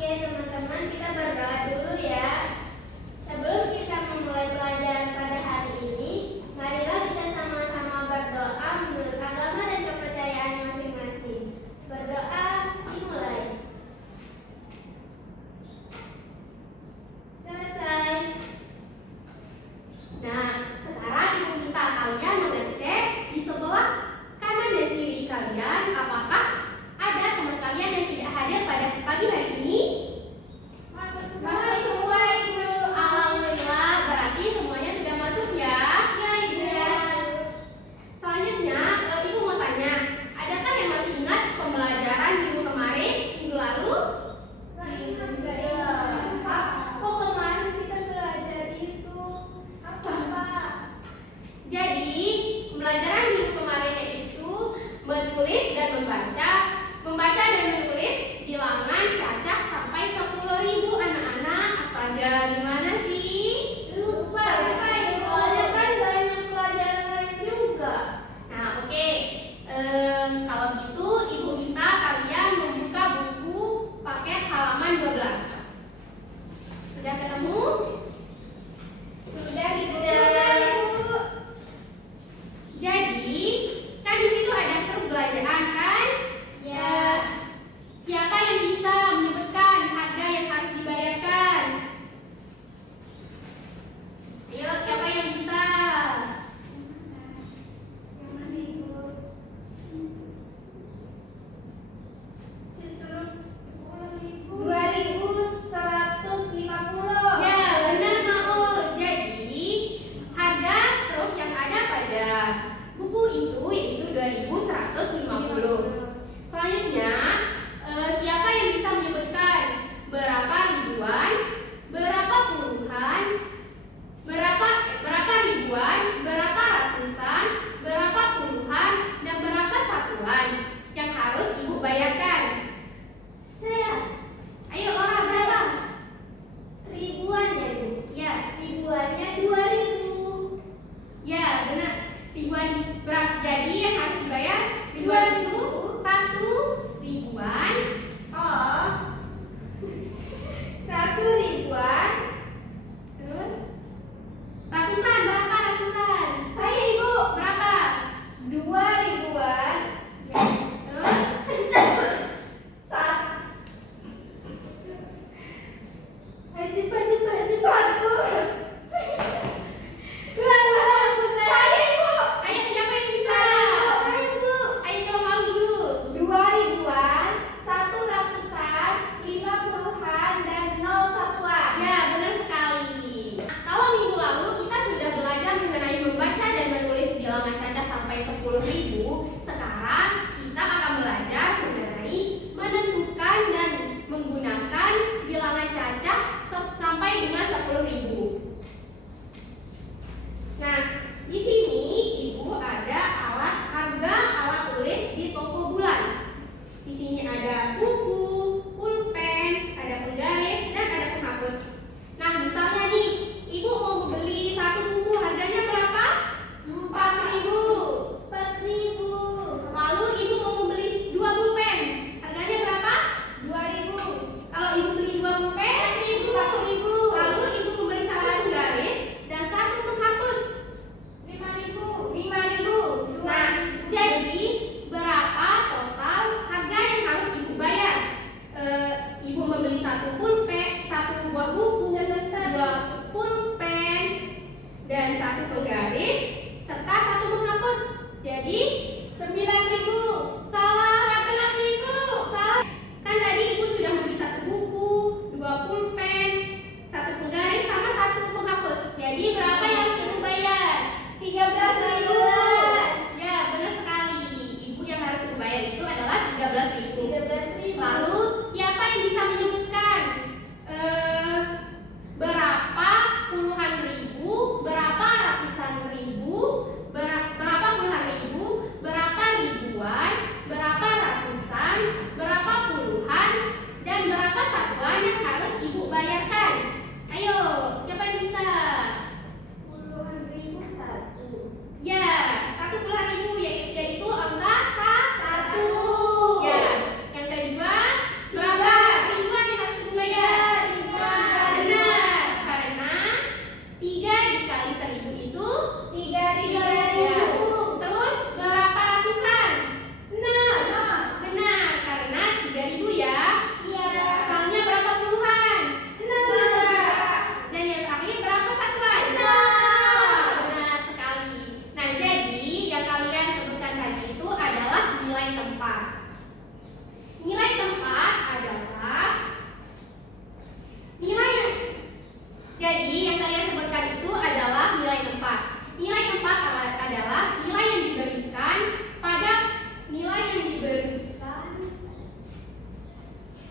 Oke teman-teman, kita berdoa dulu ya. Sebelum kita memulai pelajaran pada hari ini, marilah kita sama-sama berdoa menurut agama dan kepercayaan masing-masing. Berdoa dimulai. Selesai. Nah, sekarang Ibu minta kalian mengecek di sebelah kanan dan kiri kalian apakah ada teman kalian yang tidak hadir pada pagi hari ini. Masuk semua Ibu. Alhamdulillah, berarti semuanya sudah masuk ya. Ya Ibu. Selanjutnya Ibu mau tanya, adakah yang masih ingat pembelajaran minggu kemarin, minggu lalu? Nggak ingat saya. Pak, kok kemarin kita belajar itu? Apa Pak? Jadi pembelajaran minggu kemarin itu menulis dan membaca dan menulis bilangan cacah sampai 10.000 anak-anak. Astaga, gimana sih? Lupa Ibu, soalnya kan banyak pelajaran lain juga. Nah, oke. Kalau gitu Ibu minta kalian membuka buku paket halaman 12. Sudah ketemu? Sudah Ibu. Jadi, kan di situ ada perbelanjaan kan? Ya. Siapa yang bisa menyebutkan harga yang harus dibayarkan? Ayo, siapa yang bisa? Yang mana Ibu? 2.150. Ya, benar Maul. Jadi, harga struk yang ada pada buku itu yaitu 2.150. Selanjutnya, siapa yang bisa menyebutkan berapa ribuan, berapa puluhan, berapa ribuan, berapa ratusan, berapa puluhan, dan berapa satuan yang harus Ibu bayarkan? Saya. Ayo orang berapa? Ribuan ya Bu? Ya, ribuannya 2.000. Ya, benar. Ribuan berapa? Jadi yang harus dibayar 2.000, 1 ribuan. Oh. 1 ribuan. Terus ratusan, berapa ratusan? Saya Ibu. Berapa? 2 ribuan. Ya. Terus cepat. 1. Saya Ibu. Ayo siapa yang bisa? Saya Ibu. Ayo coba kamu dulu. 2 ribuan, 1 ratusan, 5 puluhan, dan 0 satuan. Ya, benar sekali. Kalau minggu lalu kita sudah belajar mengenai membaca dan menulis bilangan cacah sampai 10.000, sekarang kita akan belajar mengenai menentukan dan menggunakan bilangan cacah sampai dengan 10.000. Nah, di sini Ibu ada harga alat tulis di toko bulan. Di sini ada buku, pulpen, ada penggaris, dan ada penghapus. Nah, misalnya nih, Ibu mau beli satu buku, harganya berapa? 4.000. 4.000. Lalu Ibu mau membeli 2 pulpen, harganya berapa? 2.000. Kalau Ibu beli 2 pulpen, 1.000. Lalu Ibu membeli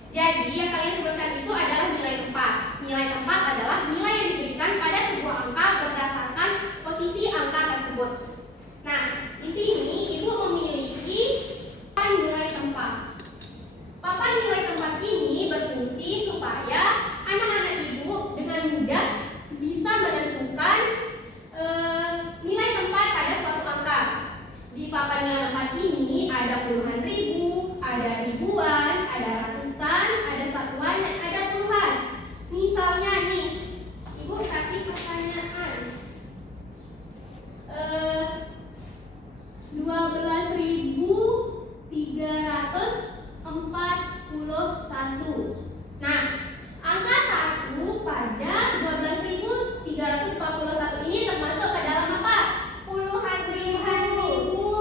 Jadi yang kalian sebutkan itu adalah nilai tempat. Nilai tempat adalah nilai yang diberikan pada sebuah angka berdasarkan posisi angka tersebut. Nah, di sini Ibu memiliki papan nilai tempat. Papan nilai tempat ini berfungsi supaya anak-anak Ibu dengan mudah bisa menentukan nilai tempat pada suatu angka. Di papan nilai tempat ini ada puluhan ribu, ada ribuan, ada ratusan, ada satuan, dan ada puluhan. Misalnya nih, Ibu kasih pertanyaan 12.341. Nah, angka 1 pada 12.341 ini termasuk ke dalam apa? Puluhan ribu.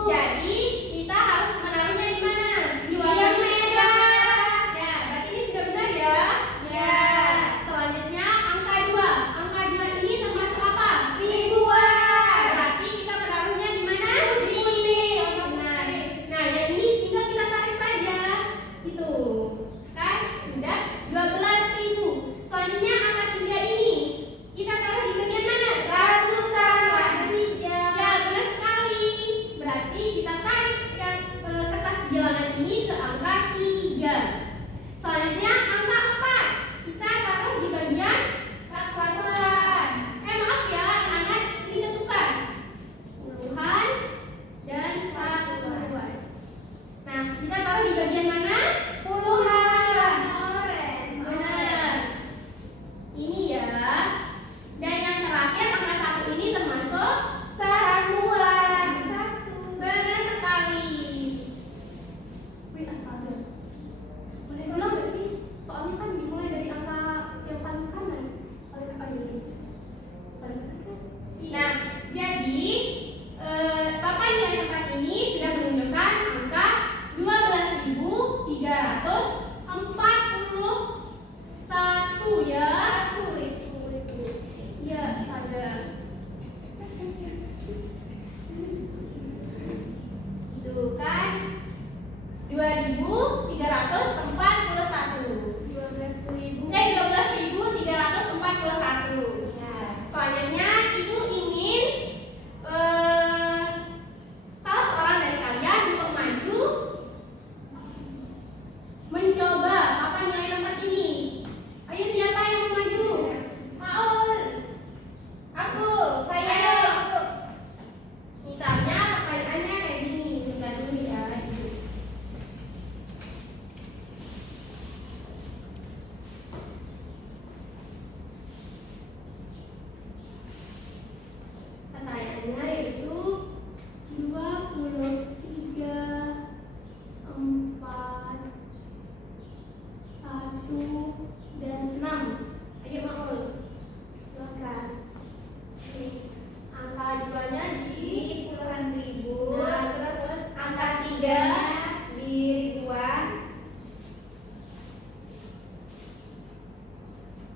Jadi kita harus menaruhnya di mana? Di warna merah. Ya, berarti ini sudah benar ya? Ya. Selanjutnya angka 2. Angka 2 ini termasuk apa? Ribuan. Berarti kita menaruhnya di mana? Putih. Benar. Nah, yang ini tinggal kita tarik saja. Itu. Kan? Sudah 12.000. Selanjutnya angka 3 ini kita taruh di bagian mana? Ratusan. Warna hijau. Ya, benar sekali. Berarti kita tarik kertas bilangan ini ke angka 3. Selanjutnya angka 4 kita taruh di bagian satuan. Maaf ya, anak-anak, ini tentukan puluhan dan satuan. Nah, kita taruh di bagian mana? Puluhan. Benar. Ini ya. Dan yang terakhir angka 1 ini termasuk satuan. Benar sekali. Wih, astaga. Boleh ulang nggak sih? Soalnya kan dimulai dari angka yang paling kanan. Paling ini. Paling kanan. Nah, jadi papan nilai tempat ini sudah menunjukkan angka 12.341 ya. Ya, astaga. Itu kan 2.341. 12.341. Ya. Selanjutnya Ibu ingin salah seorang dari kalian untuk maju mencoba apa nilai tempat ini. Ayo, siapa yang mau maju? Maul. Aku. Saya. Ayo. Misalnya pertanyaannya kayak gini. Bentar dulu ya, Ibu. Pertanyaannya yaitu 23, 4, 1, dan 6. Ayo Maul, silakan. Oke. Angka 2-nya di puluhan ribu. Nah, terus angka 3 di ribuan.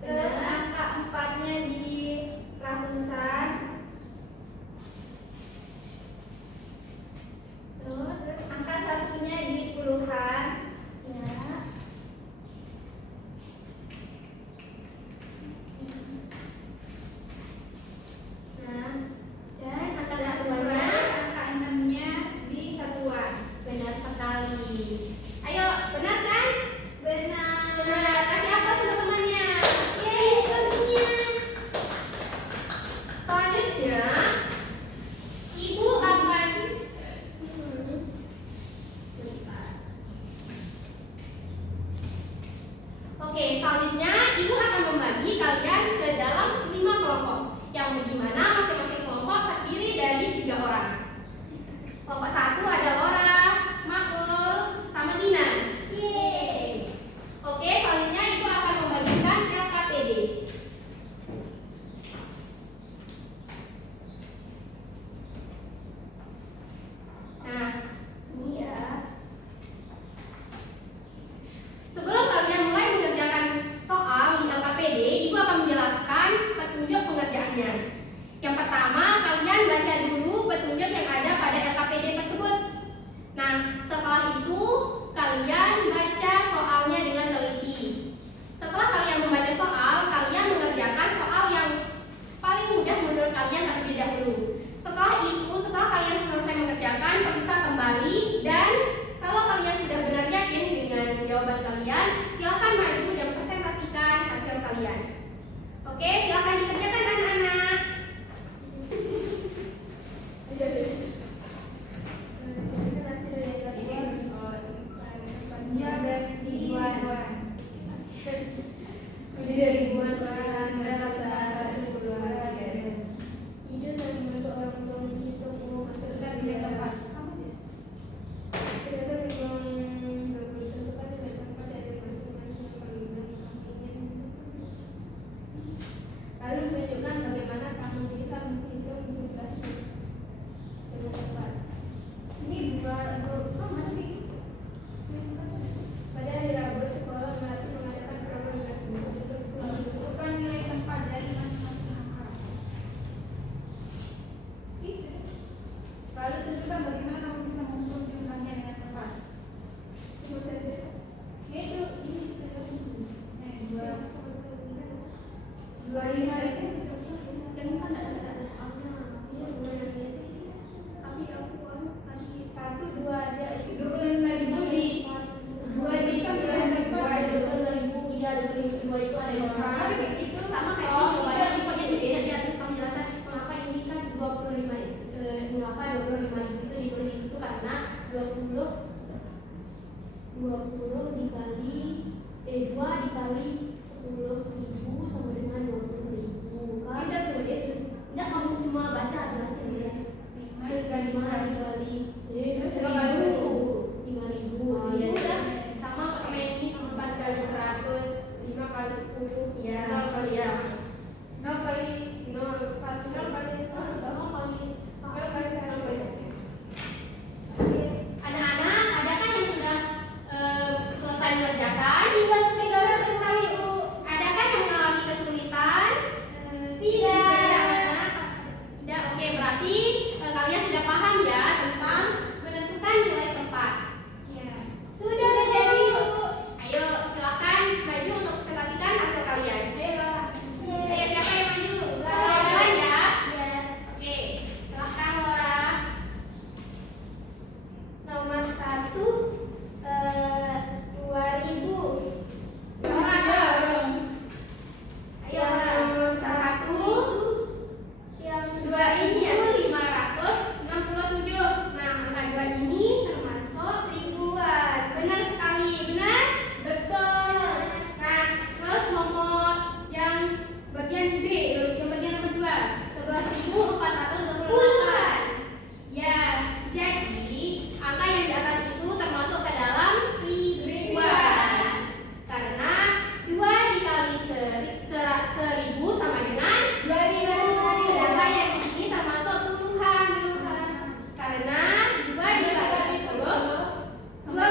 Terus angka 4-nya di ratusan. Terus angka 1-nya di puluhan. Ya. Nah, dan angka satuannya, angka 6-nya di satuan. Benar sekali. Ayo, benar kan? Benar. Nah, kasih aplaus untuk temannya. Yeay, tentunya. Selanjutnya, Ibu akan Oke, selanjutnya Ibu akan membagi kalian ke dalam 5 kelompok, yang dimana masing-masing kelompok terdiri dari 3 orang. Kelompok 1 ada Laura, Makul, sama Dina. Yeay. Oke, selanjutnya Ibu akan membagikan LKPD. Nah, ini ya. Sebelum kalian mulai mengerjakan soal di LKPD, Ibu akan menjelaskan petunjuk pengerjaannya. Yang pertama silakan maju dan presentasikan hasil kalian. Oke, silakan dikerjakan anak-anak. Lalu tunjukkan bagaimana kamu bisa menghitung jumlahnya dengan tepat. Ini mana nih? Pada hari Rabu sekolah Melati mengadakan program tersebut untuk menentukan nilai tempat dari masing-masing angka. Lalu tunjukkan bagaimana kamu bisa menghitung jumlahnya dengan tepat. Yaitu ini dua lima itu kan ada soalnya. Iya, tapi aku kasih 1, 2 aja. 25.000 di 2 di kan ada 25.000. Iya, 25.000 itu ada yang sama itu sama kayak ini. Pokoknya dibeda aja terus kamu jelasin kenapa ini kan 25.000 itu ditulis itu karena 20 dikali 2 dikali 10.000 sama dengan 20.000 kan? Kita tulis. Enggak, kamu cuma baca jelasin ya. Terus dari mana dikali 5.000. Ya udah sama ini 4 kali 100, 5 kali 10 ya. 0 kali ya. 0 kali 0 kali 1. Anak-anak, ada kan yang sudah selesai mengerjakan? Adakah yang mengalami kesulitan? Tidak. Oke, berarti kalian sudah paham ya tentang menentukan nilai tepat. Ya. Sudah menjadi. Ayo, silakan maju untuk presentasikan hasil kalian. Ayo, siapa yang maju? Laura ya. Oke, silakan Laura. Nomor 1 2.000. Ayo, nomor 1 Yang 2 ini ya 567. Nah, angka 2 ini termasuk ribuan. Benar sekali, benar? betul. Nah, terus nomor yang bagian B, yang bagian nomor 2, 11.428. Ya, jadi angka yang di atas itu termasuk ke dalam ribuan. Karena 2 dikali 1.000 sama dengan 2.000. Sedangkan yang di sini termasuk puluhan. Karena 2 dikali 10 20. Ya,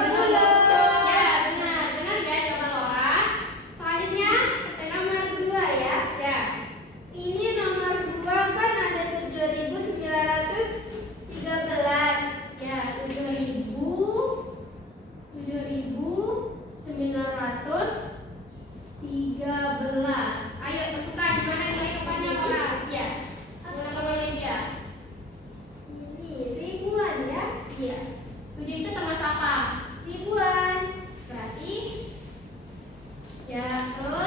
benar ya jawaban Laura. Selanjutnya nomor 2 ya. Ya. Ini nomor 2 kan ada 7.913. Ya, 7.913. Ayo tentukan di mana nilai tepatnya Laura. Ya. Mana dia? Ini ribuan ya. Iya. 7 itu termasuk apa? Ribuan. Berarti ya, terus